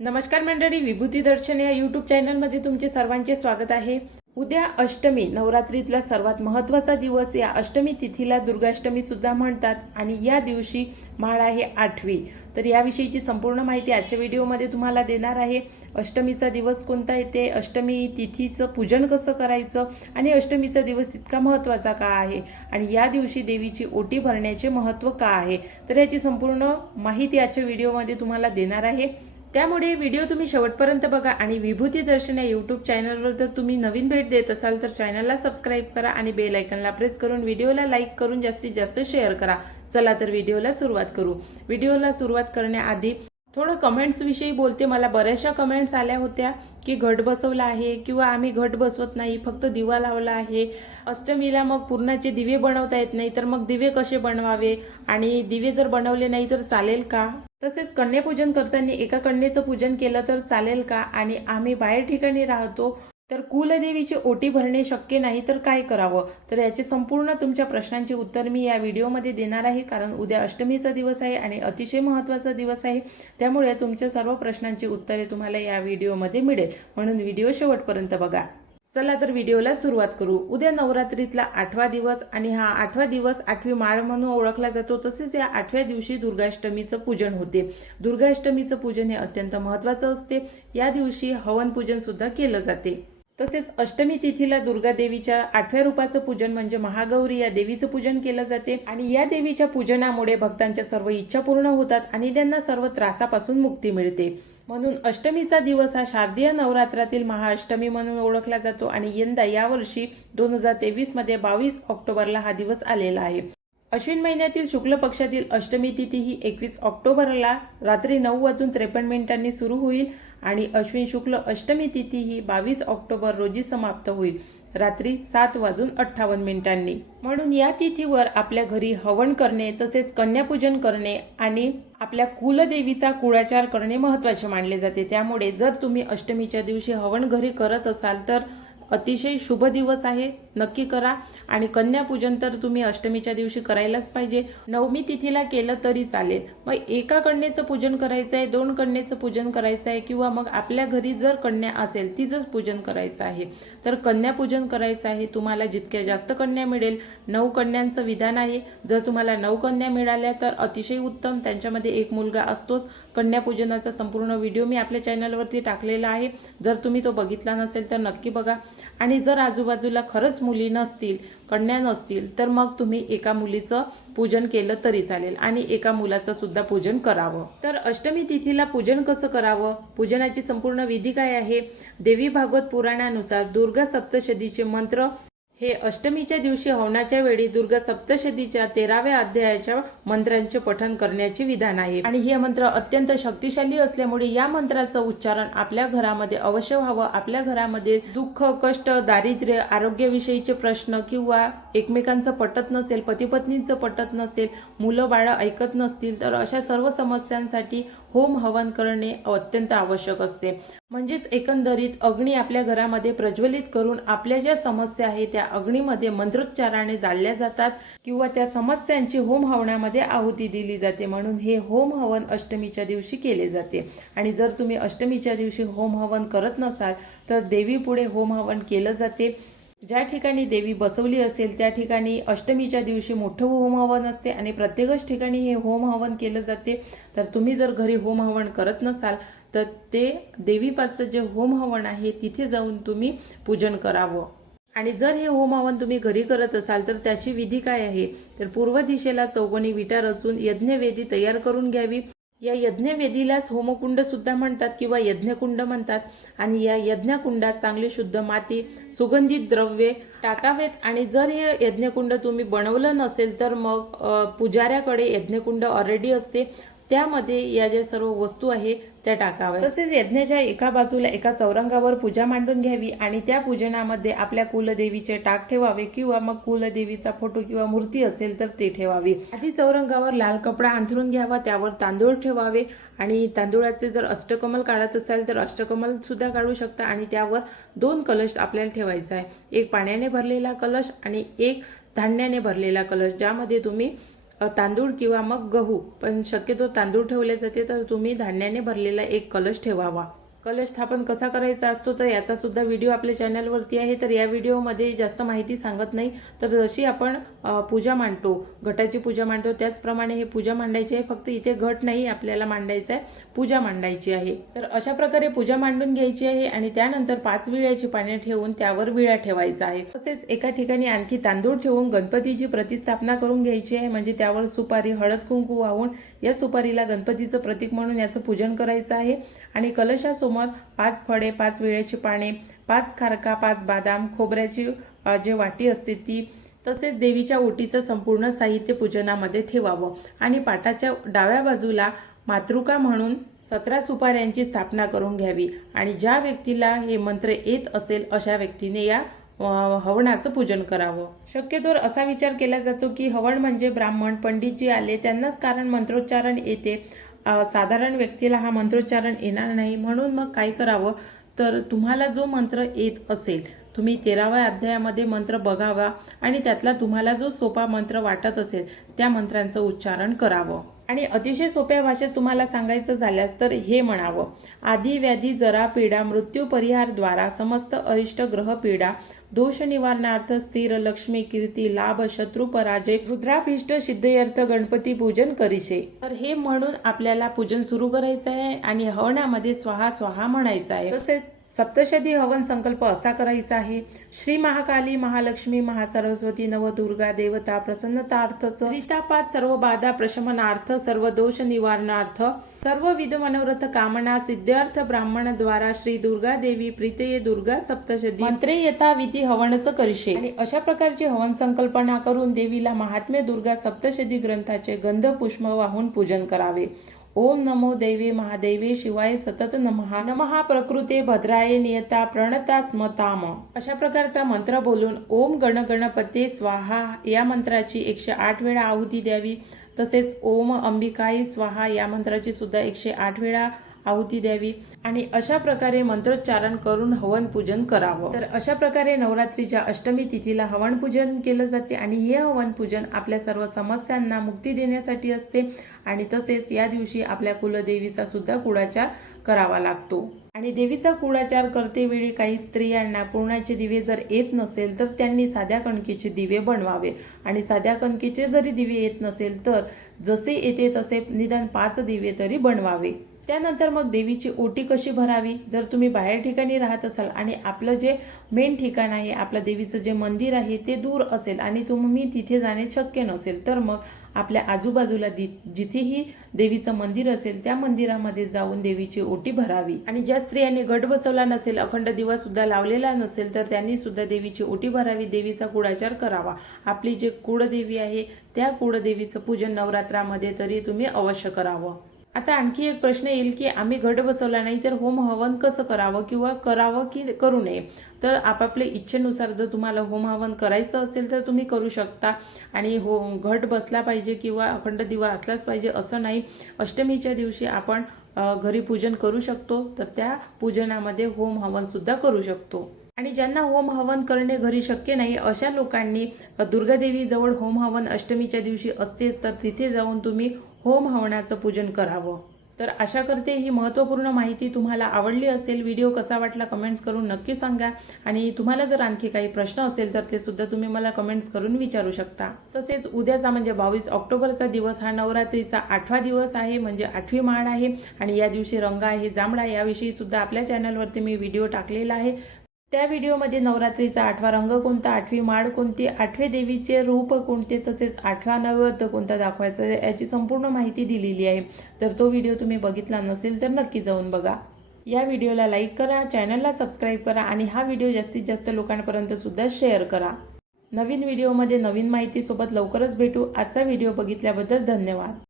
नमस्कार मंडळी, विभूती दर्शन या यूट्यूब चॅनलमध्ये तुमचे सर्वांचे स्वागत आहे। उद्या अष्टमी, नवरात्रीतला सर्वात महत्त्वाचा दिवस। या अष्टमी तिथीला दुर्गाष्टमी सुद्धा म्हणतात आणि या दिवशी माळ आहे 8वी। तर याविषयीची संपूर्ण माहिती आजच्या व्हिडिओमध्ये तुम्हाला देणार आहे। अष्टमीचा दिवस कोणता येते, अष्टमी तिथीचं पूजन कसं करायचं आणि अष्टमीचा दिवस इतका महत्त्वाचा का आहे आणि या दिवशी देवीची ओटी भरण्याचे महत्त्व का आहे, तर याची संपूर्ण माहिती आजच्या व्हिडिओमध्ये तुम्हाला देणार आहे। त्यामुळे व्हिडिओ तुम्ही शेवटपर्यंत बघा आणि विभूती दर्शन या यूट्यूब चॅनलवर जर तुम्ही नवीन भेट देत असाल तर चॅनलला सबस्क्राईब करा आणि बेल आयकॉनला प्रेस करून व्हिडिओला लाईक करून जास्तीत जास्त शेअर करा। चला तर व्हिडिओला सुरुवात करू। व्हिडिओला सुरुवात करण्याआधी थोडं कमेंट्स विषयी बोलते। मला बऱ्याचशा कमेंट्स आल्या होत्या की घट बसवला आहे किंवा आम्ही घट बसवत नाही, फक्त दिवा लावला आहे। अष्टमीला मग पूर्णाचे दिवे बनवता येत नाही, तर मग दिवे कसे बनवावे आणि दिवे जर बनवले नाही तर चालेल का? तसेच कन्यापूजन करताना एका कन्येचं पूजन केलं तर चालेल का? आणि आम्ही बाहेर ठिकाणी राहतो तर कुलदेवीची ओटी भरणे शक्य नाही तर काय करावं? तर याचे संपूर्ण तुमच्या प्रश्नांची उत्तर मी या व्हिडिओमध्ये देणार आहे, कारण उद्या अष्टमीचा दिवस आहे आणि अतिशय महत्त्वाचा दिवस आहे। त्यामुळे तुमच्या सर्व प्रश्नांची उत्तरे तुम्हाला या व्हिडिओमध्ये मिळेल, म्हणून व्हिडिओ शेवटपर्यंत बघा। चला तर व्हिडिओला सुरुवात करू। उद्या नवरात्रीतला 8वा दिवस आणि हा 8वा दिवस 8वी माळ म्हणून ओळखला जातो। तसेच या 8व्या दिवशी दुर्गाष्टमीचं पूजन होते। दुर्गाष्टमीचं पूजन हे अत्यंत महत्त्वाचं असते। या दिवशी हवन पूजन सुद्धा केलं जाते। तसेच अष्टमी तिथीला दुर्गा देवीच्या 8व्या रूपाचं पूजन म्हणजे महागौरी या देवीचं पूजन केलं जाते आणि या देवीच्या पूजनामुळे भक्तांच्या सर्व इच्छा पूर्ण होतात आणि त्यांना सर्व त्रासापासून मुक्ती मिळते। म्हणून अष्टमीचा दिवस हा शारदीय नवरात्रातील महाअष्टमी म्हणून ओळखला जातो आणि यंदा यावर्षी 2023 मध्ये 22 ऑक्टोबरला हा दिवस आलेला आहे। अश्विन महिन्यातील शुक्ल पक्षातील अष्टमी तिथी ही 21 ऑक्टोबरला रात्री 9:53 सुरू होईल आणि अश्विन शुक्ल अष्टमी तिथी ही 22 ऑक्टोबर रोजी समाप्त होईल रात्री 7:58। म्हणून या तिथीवर आपल्या घरी हवन करणे, तसेच कन्यापूजन करणे आणि आपल्या कुलदेवीचा कुळाचार करणे महत्त्वाचे मानले जाते। त्यामुळे जर तुम्ही अष्टमीच्या दिवशी हवन घरी करत असाल तर अतिशय शुभ दिवस आहे, नक्की करा। आणि कन्यापूजन तर तुम्ही अष्टमीच्या दिवशी करायलाच पाहिजे। नवमी तिथीला केलं तरी चालेल। मग एका कन्येचं पूजन करायचं आहे, 2 कन्येचं पूजन करायचं आहे किंवा मग आपल्या घरी जर कन्या असेल तिचंच पूजन करायचं आहे तर कन्यापूजन करायचं आहे। तुम्हाला जितक्या जास्त कन्या मिळेल, 9 कन्यांचं विधान आहे। जर तुम्हाला 9 कन्या मिळाल्या तर अतिशय उत्तम, त्यांच्यामध्ये एक मुलगा असतोच। कन्यापूजनाचा संपूर्ण व्हिडिओ मी आपल्या चॅनलवरती टाकलेला आहे, जर तुम्ही तो बघितला नसेल तर नक्की बघा। आणि जर आजूबाजूला खरंच मुली नसतील, कन्या नसतील तर मग तुम्ही एका मुलीचं पूजन केलं तरी चालेल आणि एका मुलाचं सुद्धा पूजन करावं। तर अष्टमी तिथीला पूजन कसं करावं, पूजनाची संपूर्ण विधी काय आहे? देवी भागवत पुराणानुसार दुर्गा सप्तशतीचे मंत्र हे अष्टमीच्या दिवशी हवनाच्या वेळी दुर्गा सप्तशतीच्या 13व्या अध्यायाच्या मंत्रांचे पठण करण्याचे विधान आहे आणि हे मंत्र अत्यंत शक्तिशाली असल्यामुळे या मंत्राचं उच्चारण आपल्या घरामध्ये अवश्य व्हावं। आपल्या घरामध्ये दुःख, कष्ट, दारिद्र्य, आरोग्याविषयीचे प्रश्न किंवा एकमेकांचं पटत नसेल, पतीपत्नींचं पटत नसेल, मुलं बाळं ऐकत नसतील तर अशा सर्व समस्यांसाठी होम हवन करणे अत्यंत आवश्यक असते। म्हणजेच एकंदरीत अग्नी आपल्या घरामध्ये प्रज्वलित करून आपल्या ज्या समस्या आहेत त्या अग्नीमध्ये मंत्रोच्चाराने जाळल्या जातात किंवा त्या समस्यांची होम हवनामध्ये आहुती दिली जाते। म्हणून हे होम हवन अष्टमीच्या दिवशी केले जाते। आणि जर तुम्ही अष्टमीच्या दिवशी होम हवन करत नसाल तर देवीपुढे होम हवन केलं जाते। ज्या ठिकाणी देवी बसवली असेल त्या ठिकाणी अष्टमीच्या दिवशी मोठं होम हवन असते आणि प्रत्येकच ठिकाणी हे होम हवन केलं जाते। तर तुम्ही जर घरी होम हवन करत नसाल तर ते देवीपासचं जे होम हवन आहे तिथे जाऊन तुम्ही पूजन करावं। आणि जर हे होम हवन तुम्ही घरी करत असाल तर त्याची विधी काय आहे? तर पूर्व दिशेला चौकोनी विटा रचून यज्ञवेदी तयार करून घ्यावी। या यज्ञवेदीलाच होमकुंड सुद्धा म्हणतात किंवा यज्ञकुंड म्हणतात। आणि या यज्ञकुंडात चांगली शुद्ध माती, सुगंधित द्रव्ये टाकावेत। आणि जर हे यज्ञकुंड तुम्ही बनवलं नसेल तर मग पुजाऱ्याकडे यज्ञकुंड ऑलरेडी असते, त्यामध्ये या ज्या सर्व वस्तू आहे त्या टाकाव्या। तसेच यज्ञाच्या एका बाजूला एका चौरंगावर पूजा मांडून घ्यावी आणि त्या पूजनामध्ये आपल्या कुलदेवीचे टाक ठेवावे किंवा मग कुलदेवीचा फोटो किंवा मूर्ती असेल तर ते ठेवावी। आधी चौरंगावर लाल कपडा अंथरून घ्यावा, त्यावर तांदूळ ठेवावे आणि तांदूळाचे जर अष्टकमल काढत असाल तर अष्टकमल सुद्धा काढू शकता आणि त्यावर 2 कलश आपल्याला ठेवायचा आहे। एक पाण्याने भरलेला कलश आणि एक धान्याने भरलेला कलश, ज्यामध्ये तुम्ही तांदूळ किंवा मग गहू, पण शक्यतो तांदूळ ठेवले जाते, तर तुम्ही धान्याने भरलेला एक कलश ठेवावा. कलश स्थापन कसा करायचा असतो तर याचा सुद्धा व्हिडिओ आपल्या चॅनलवरती आहे. तर या व्हिडिओमध्ये जास्त माहिती सांगत नाही. तर जशी आपण पूजा मांडतो, घटाची पूजा मांडतो, त्याचप्रमाणे हे पूजा मांडायची आहे. फक्त इथे घट नाही आपल्याला मांडायचं आहे, पूजा मांडायची आहे. तर अशा प्रकारे पूजा मांडून घ्यायची आहे आणि त्यानंतर 5 विड्याची पाने ठेवून त्यावर विळा ठेवायचा आहे. तसेच एका ठिकाणी आणखी तांदूळ ठेवून गणपतीची प्रतिस्थापना करून घ्यायची आहे. म्हणजे त्यावर सुपारी, हळद कुंकू वाहून या सुपारीला गणपतीचं प्रतीक म्हणून याचं पूजन करायचं आहे. आणि कलशासमोर 5 फळे, 5 विड्याची पाने, 5 खारका, 5 बदाम, खोबऱ्याची जे वाटी असते ती, तसेच देवीच्या ओटीचं संपूर्ण साहित्य पूजनामध्ये ठेवावं. आणि पाटाच्या डाव्या बाजूला मातृका म्हणून 17 सुपाऱ्यांची स्थापना करून घ्यावी. आणि ज्या व्यक्तीला हे मंत्र येत असेल अशा व्यक्तीने या हवनाचं पूजन करावं. शक्यतोवर असा विचार केला जातो की हवन म्हणजे ब्राह्मण पंडित जी आले त्यांनाच कारण मंत्रोच्चारण येते, साधारण व्यक्तीला हा मंत्रोच्चारण येणार नाही. म्हणून मग काय करावं तर तुम्हाला जो मंत्र येत असेल तुम्ही 13व्या अध्यायामध्ये मंत्र बघावा आणि त्यातला तुम्हाला जो सोपा मंत्र वाटत असेल त्या मंत्रांचं उच्चारण करावं. आणि अतिशय सोप्या भाषेत तुम्हाला सांगायचं झाल्यास तर हे म्हणावं: आधी व्याधी जरा पीडा मृत्यू परिहार द्वारा समस्त अरिष्ट ग्रह पीडा दोष निवारणार्थ स्थिर लक्ष्मी कीर्ती लाभ शत्रू पराजय रुद्राभिष्ट सिद्धयर्थ गणपती पूजन करीशे. तर हे म्हणून आपल्याला पूजन सुरू करायचं आहे आणि हवनामध्ये स्वाहा स्वाहा म्हणायचं आहे. तसेच सप्तशती हवन संकल्प असा करायचा आहे: श्री महाकाली महालक्ष्मी महासरस्वती नवदुर्गा देवता प्रसन्नतार्थ रितापात सर्व बाधा प्रशमनार्थ सर्व दोष निवारणार्थ सर्व विध मनोरथ कामना सिद्धार्थ ब्राह्मण द्वारा श्री दुर्गा देवी प्रीतये दुर्गा सप्तशती मंत्रे यथाविधी हवनच करिशे. आणि अशा प्रकारची हवन संकल्पना करून देवीला महात्म्य दुर्गा सप्तशती ग्रंथाचे गंध पुष्प वाहून पूजन करावे. ओम नमो दैवे महादैवे शिवाय सतत नमः नमः प्रकृते भद्राय नियता प्रणता स्मताम अशा प्रकारचा मंत्र बोलून ओम गणगणपते स्वाहा या मंत्राची 108 वेळा आहुती द्यावी. तसेच ओम अंबिकाई स्वाहा या मंत्राची सुद्धा 108 वेळा आहुती द्यावी. आणि अशा प्रकारे मंत्रोच्चारण करून हवन पूजन करावं. तर अशा प्रकारे नवरात्रीच्या अष्टमी तिथीला हवन पूजन केलं जाते आणि हे हवन पूजन आपल्या सर्व समस्यांना मुक्ती देण्यासाठी असते. आणि तसेच या दिवशी आपल्या कुलदेवीचा सुद्धा कुळाचार करावा लागतो. आणि देवीचा कुळाचार करते वेळी काही स्त्रियांना पूर्णाचे दिवे जर येत नसेल तर त्यांनी साध्या कणकेचे दिवे बनवावे. आणि साध्या कणकेचे जरी दिवे येत नसेल तर जसे येते तसे निदान 5 दिवे तरी बनवावे. त्यानंतर मग देवीची ओटी कशी भरावी. जर तुम्ही बाहेर ठिकाणी राहत असाल आणि आपलं जे मेन ठिकाण आहे, आपलं देवीचं जे मंदिर आहे ते दूर असेल आणि तुम्ही तिथे जाणे शक्य नसेल तर मग आपल्या आजूबाजूला जिथेही देवीचं मंदिर असेल त्या मंदिरामध्ये जाऊन देवीची ओटी भरावी. आणि ज्या स्त्रियांनी घट बसवला नसेल, अखंड दिवा सुद्धा लावलेला नसेल तर त्यांनी सुद्धा देवीची ओटी भरावी, देवीचा कुळाचार करावा. आपली जे कुळदेवी आहे त्या कुळदेवीचं पूजन नवरात्रामध्ये तरी तुम्ही अवश्य करावं. आता आणखी एक प्रश्न येईल की आम्ही घट बसवला नाही तर होम हवन कसं करावं किंवा करावं की करू नये. तर आपापल्या इच्छेनुसार जर तुम्हाला होम हवन करायचं असेल तर तुम्ही करू शकता. आणि घट बसला पाहिजे किंवा अखंड दिवा असलाच पाहिजे असं नाही. अष्टमीच्या दिवशी आपण घरी पूजन करू शकतो, तर त्या पूजनामध्ये होम हवन सुद्धा करू शकतो. आणि ज्यांना होम हवन करणे घरी शक्य नाही अशा लोकांनी दुर्गादेवी जवळ होम हवन अष्टमीच्या दिवशी असतेच, तर तिथे जाऊन तुम्ही होम हवनाचं पूजन करावं. तर आशा करते ही महत्त्वपूर्ण माहिती तुम्हाला आवडली असेल. व्हिडिओ कसा वाटला कमेंट्स करून नक्की सांगा. आणि तुम्हाला जर आणखी काही प्रश्न असेल तर ते सुद्धा तुम्ही मला कमेंट्स करून विचारू शकता. तसेच उद्याचा म्हणजे 22 ऑक्टोबरचा दिवस हा नवरात्रीचा 8वा दिवस आहे, म्हणजे 8वी माळ आहे. आणि या दिवशी रंग आहे जांभळा. याविषयी सुद्धा आपल्या चॅनलवरती मी व्हिडिओ टाकलेला आहे. त्या व्हिडिओमध्ये नवरात्रीचा 8वा रंग कोणता, 8वी माळ कोणती, 8वे देवीचे रूप कोणते, तसेच 8वा नैवेद्य कोणता दाखवायचा याची संपूर्ण माहिती दिलेली आहे. तर तो व्हिडिओ तुम्ही बघितला नसेल तर नक्की जाऊन बघा. या व्हिडिओला लाईक करा, चॅनलला सबस्क्राईब करा आणि हा व्हिडिओ जास्तीत जास्त लोकांपर्यंत सुद्धा शेअर करा. नवीन व्हिडिओमध्ये नवीन माहितीसोबत लवकरच भेटू. आजचा व्हिडिओ बघितल्याबद्दल धन्यवाद.